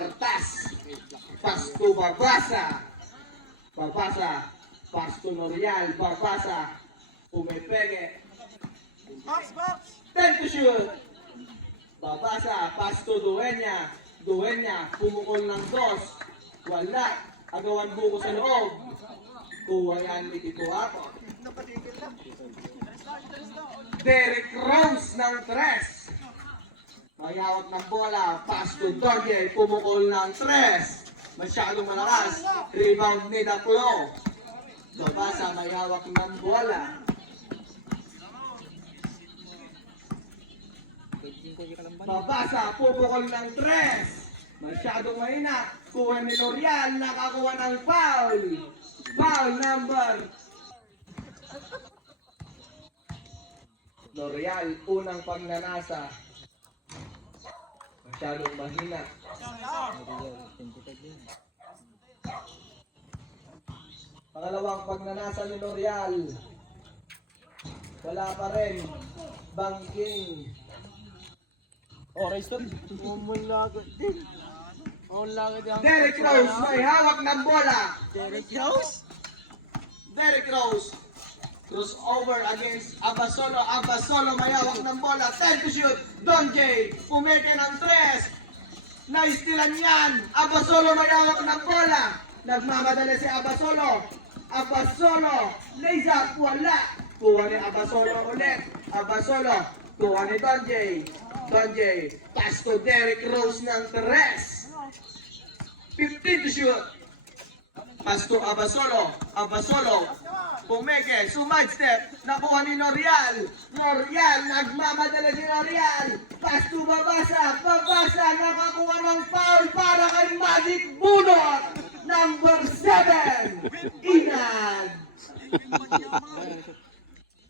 Cartas. Pasto Babasa. Babasa. Pasto Norial. Babasa. Pumipege. Box, box! 10 to shoot. Babasa. Pasto Dueña. Dueña. Pumukol ng 2. Wala. Agawan buko sa loob. Kuha yan ni Tito Ato. Napatigil lang. Derek Rose ng 3. Mayawat ng bola. Pass to Doggy. Pumukol ng 3. Masyadong malakas. Rebound ni Daklo. Babasa mayawak ng bola. Babasa pumukol ng 3. Masyadong mahina. Kuha ni L'Oreal. Nakakuha ng foul. Foul number. L'Oreal, unang pagnanasa. Masyadong mahina. Pangalawang pagnanasa ni L'Oreal. Wala pa rin. Banking. Oh, race to. Umulaga din. Umulaga din. Derek Rose may hawak ng bola. Derek Rose? Derek Rose. Crossover against Abasolo. Abasolo may hawak ng bola. 10 to shoot. Don J. Pumeke ng 3. Naistilan yan. Abasolo may hawak ng bola. Nagmamadali si Abasolo. Abasolo. Layup. Wala. Kuha ni Abasolo ulit. Abasolo. Kuha ni Don J. Don J. Pass to Derek Rose ng 3. 15 to shoot. Pass to Abasolo. Abasolo. Pumeke. Sumide-step. Nakuha ni L'Oreal. L'Oreal. Nagmamadali si L'Oreal. Pass to Babasa. Babasa. Nakakuha ng foul para kay Magic Bunot. Number 7. Inad.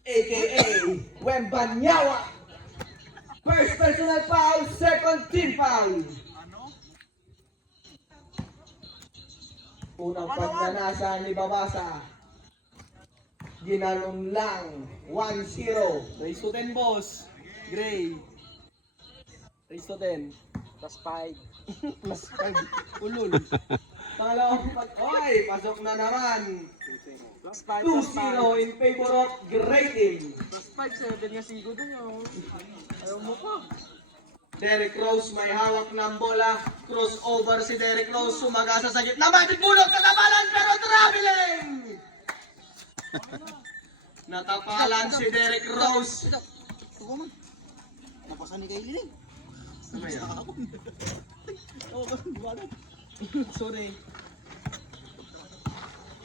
AKA Wembanyawa. First personal foul. Second team foul. Unang pagnanasa ni Babasa. Ginanong lang. 1-0. Race to 10, boss. Gray. Race to 10. Plus 5. Plus 5. Ulul. Pangalawang oy, pasok na naman. Plus 5, plus 2-0 in favor of Great Team. Plus 5, 7 nga sigo dun yun. Ayaw mo pa. Derek Rose may hawak ng bola. Crossover si Derek Rose. Sumagasa sa gitna. Magic Bulog natapalan pero traveling! Natapalan si Derek Rose. Ako man. Napasan ni Kaili. Ano yan? Oo, bakit? Sorry.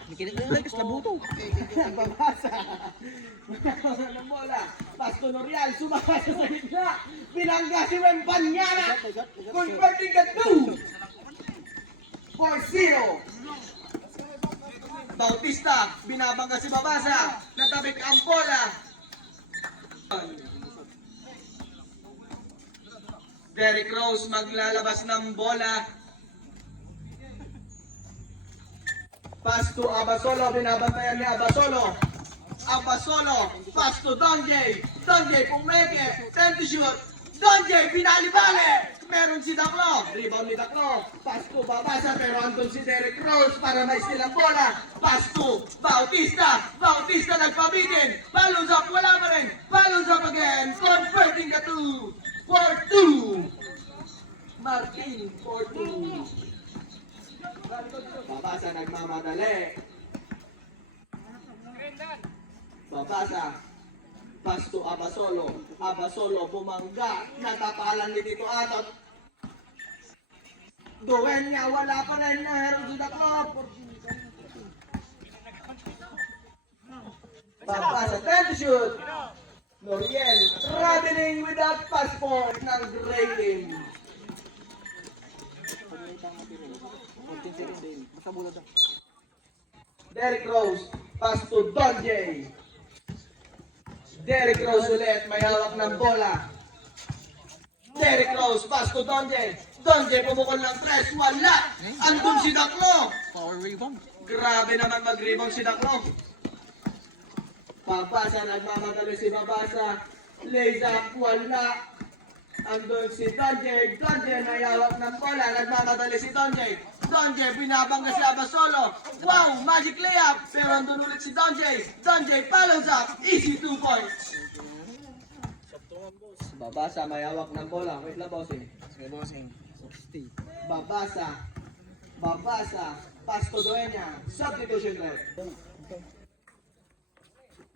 Nakinig na lang, kaslabuto. Babasa. Natapalan ng bola. Pasto L'Oreal. Sumagasa sa gitna. Pinangga si Wembanyama. Converting the 2. 4-0. Bautista, binabangga si Babasa, natabik ang bola. Derek Rose maglalabas ng bola. Pass to Abasolo, binabantayan ni Abasolo. Abasolo, pass to Donjay. Donjay, pumeke, 10 to shoot. Donjay, binali-bali. Meron si Daklo. Rebound ni Daklo. Pass to Babasa, pero andun si Derek Rose para may silang bola. Pass to Bautista. Bautista nagpabitin. Follows up, wala pa rin. Follows up again. Converting the 2. 4-2. Martin, 4-2. Babasa nagmamadali. Babasa. Pass to Abasolo. Abasolo bumangga. Natapalan ni Tito Atot. Dueña wala pa rin. Meron si Daklo. Babasa 10 to shoot. L'Oreal traveling without passport ng Grey Team. Derek Rose. Pass to Don J. Derek Rose ulit, may hawak ng bola. Derek Rose, pass to Donje. Donje, pumukol ng 3, wala. Andun si Daklo. Power rebound. Grabe naman mag-rebound si Daklo. Babasa, nagmamadali si Babasa. Lays up, wala. Andun si Donjay. Donjay may hawak ng bola. Nagmamadali si Donjay. Donjay binabangga si Abasolo. Wow! Magic layup! Pero andun ulit si Donjay. Donjay follows up. Easy 2 points. Babasa may hawak ng bola. Wait lang, bossing. Sige, bossing. 60. Babasa. Babasa. Pasco Dueña. Substitution red.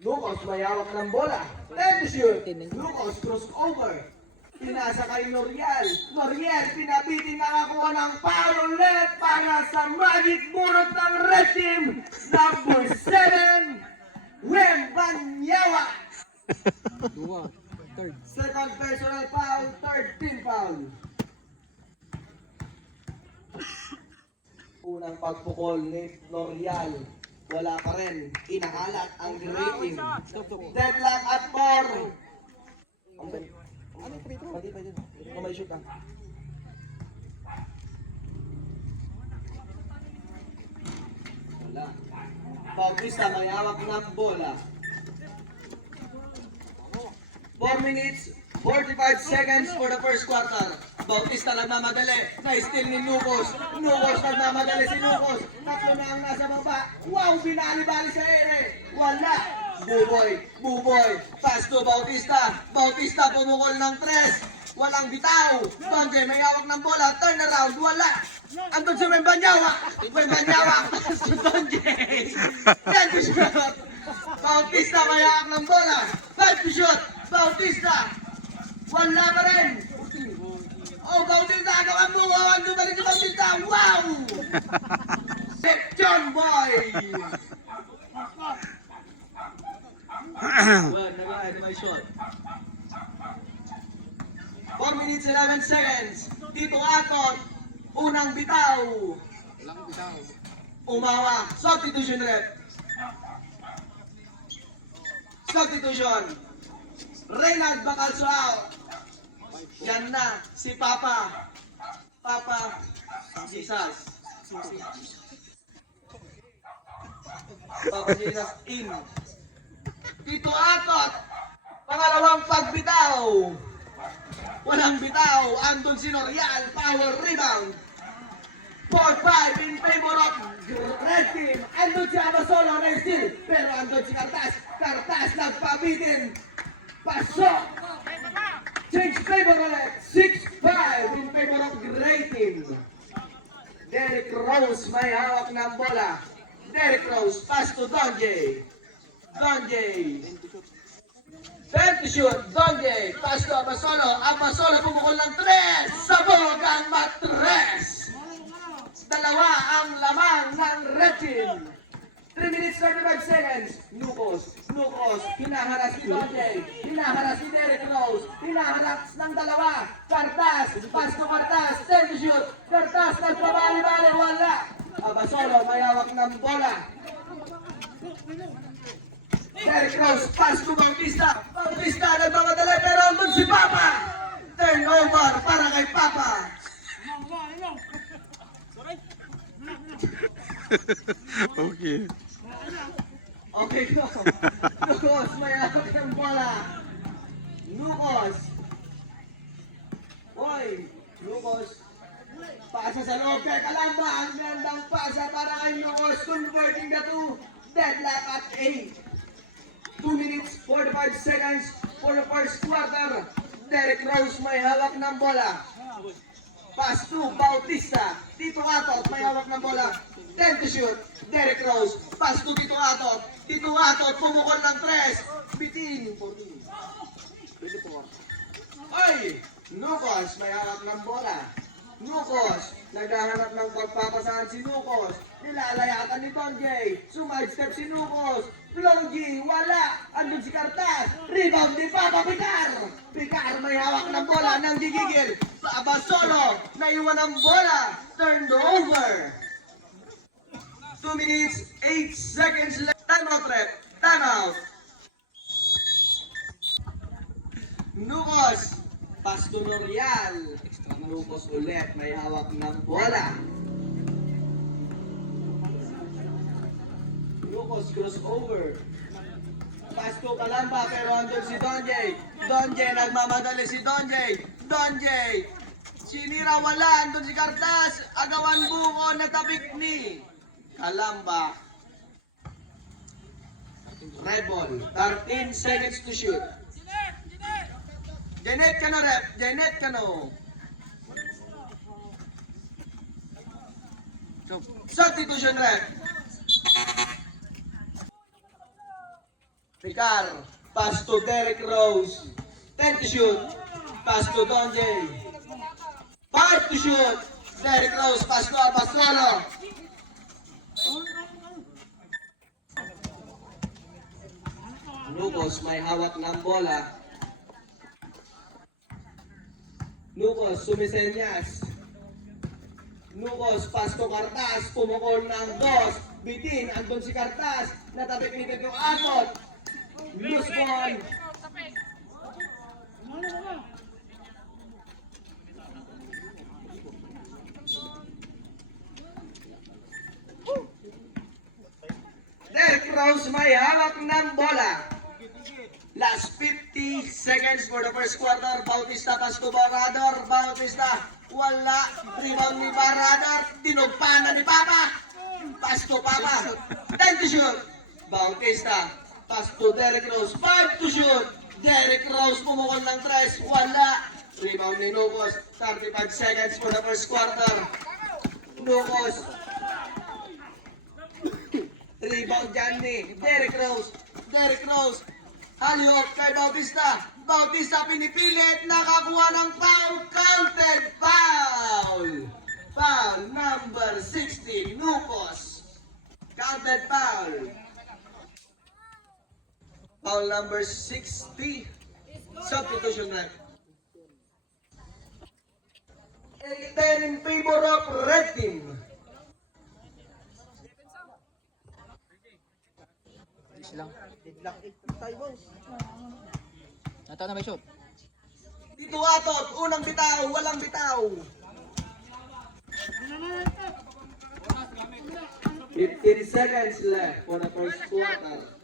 Lucas may hawak ng bola. Time to shoot. Lucas crossover. Pinasa kay Noriel. Noriel pinabitin nakakuha ng foul ulit para sa magic burot ng red team. Number 7, Wembanyawa. Dua. Third. Second personal foul, third team foul. Unang pagpukol ni Noriel. Wala pa rin. Inakalat ang rating. Deadlock at 4. Ano yung free throw? Pwede. Kung may shoot ka. Wala. Bautista may hawak ng bola. 4 minutes, 45 seconds for the first quarter. Bautista nagmamadali. Na-steal ni Lucas. Lucas nagmamadali si Lucas. Tatlo na ang nasa baba. Wow! Binali-bali sa ere. Wala. Buboy. Pass to Bautista. Bautista pumukol ng 3. Walang bitaw. Donjay may hawak ng bola. Turn around. Wala. Andun si Wembanyawa. Pass to Donjay. 10 to shoot. Bautista may hawak ng bola. 5 to shoot. Bautista. Wala pa rin. Oh, Bautista, ano ka mo? Andun pa rin si Bautista. Wow! John Boy. Well, nag-ahead my shot. 4 minutes 11 seconds. Dito Atot. Unang bitaw. Walang bitaw. Umawa. Substitution rep. Substitution. Reynald Bacalso out. Yan na. Si Papa. Papa. Jesus. Papa Jesus in. Tito Atot, pangalawang pagbitaw. Walang bitaw. Andun si Noriel, power rebound. 4-5 in favor of red team. Andun si Abasolo na steal. Pero andun si Cartas. Cartas nagpabitin. Pasok. Change favor ulit. 6-5 in favor of gray team. Derrick Rose may hawak ng bola. Derrick Rose, pass to Donjay. Donjay. 10 to shoot. Donjay. Pass to Abasolo. Abasolo pumukol ng 3. Sabog ang matres. Dalawa ang lamang ng red team. 3 minutes 35 seconds. Lucas. Hinaharas ni Donjay. Hinaharas ni Derrick Rose. Hinaharas ng dalawa. Cartas. Pass to Cartas. 10 to shoot. Cartas nagpabali-bali. Wala. Abasolo may hawak ng bola. Derrick Rose, pass to Bautista. Bautista nagmamadali pero andun si Papa. Turnover para kay Papa. Okay. Okay go. Lucas, may hawak ng bola. Lucas. Oy, Lucas. Pasa sa loob kay Kalamba. Ang gandang pasa para kay Lucas. Converting the two. Deadlock at 8. 2 minutes, 45 seconds for the first quarter. Derrick Rose may hawak ng bola. Pass to Bautista. Tito Atot may hawak ng bola. 10 to shoot. Derrick Rose. Pass to Tito Atot. Tito Atot pumukol ng 3. Bitin. 14. Ay! Lucas may hawak ng bola. Lucas. Naghahanap ng pagpapasahan si Lucas. Nilalayatan ni Donjay. Sumide-step si Lucas. Plongi, wala. Andun si Cartas. Rebound ni Papa Picar. Picar may hawak ng bola nang gigigil. Abasolo, naiwan ng bola. Turned over. 2 minutes, 8 seconds left. Timeout rep. Timeout. Lucas. Pass to Noriel. Lucas ulit may hawak ng bola. Lucas crossover. Pass to Kalamba pero andun si Donjay. Donjay nagmamadali si Donjay. Don J. Sinira wala, andun si Cartas, agawan buko na tapik ni Kalamba. Red ball, 13 seconds to shoot. Janet Cano rep, Janet Cano. Substitution rep. Ricard, pass to Derek Rose. 10 to shoot, pass to Don J. 5 to shoot, Derek Rose, pass to Abasolo. Lucas may hawak ng bola. Lucas sumisenyas. Lucas pass to Cartas, pumukol ng dos. Bitin, andun si Cartas, natabik ni Tito Agot. Loose ball. Derek Rose may hawak ng bola. Last 50 seconds for the first quarter. Bautista pass to Barador. Bautista wala. Rebound ni Barador. Tinugpana ni Papa. Pass to Papa. 10 to shoot. Bautista pass to Derek Rose. 5 to shoot. Derek Rose pumukol ng 3. Wala. Rebound ni Lucas. 35 seconds for the first quarter. Lucas. Rebound dyan ni Derek Rose. Derek Rose. Halihop kay Bautista. Bautista pinipilit. Nakakuha ng foul. Counted foul. Foul number 60. Lucas. Counted foul. Foul number 60. Substitution rep. 10 in favor of red team. Lang. Nataw na may shoot. Dito atot, unang bitaw, walang bitaw. 15 seconds left for the first quarter.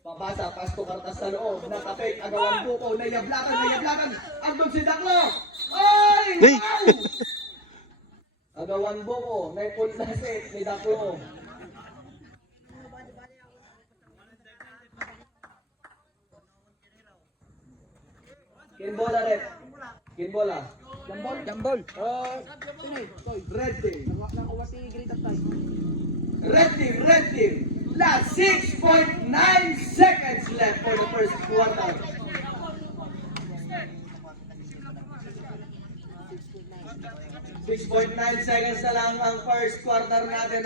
Pabasa, pass to Cartas sa loob, nakapik, agawan buko, nayablakan. Andun si Daklo. Ay! Hey! Wow! Agawan buko, may pull na set ni Daklo. Kinbola rep. Kinbola. Jambol. Red team. Nakuha si Greta Tay. Red team. Last 6.9 seconds left for the first quarter. 6.9 seconds na lang ang first quarter natin.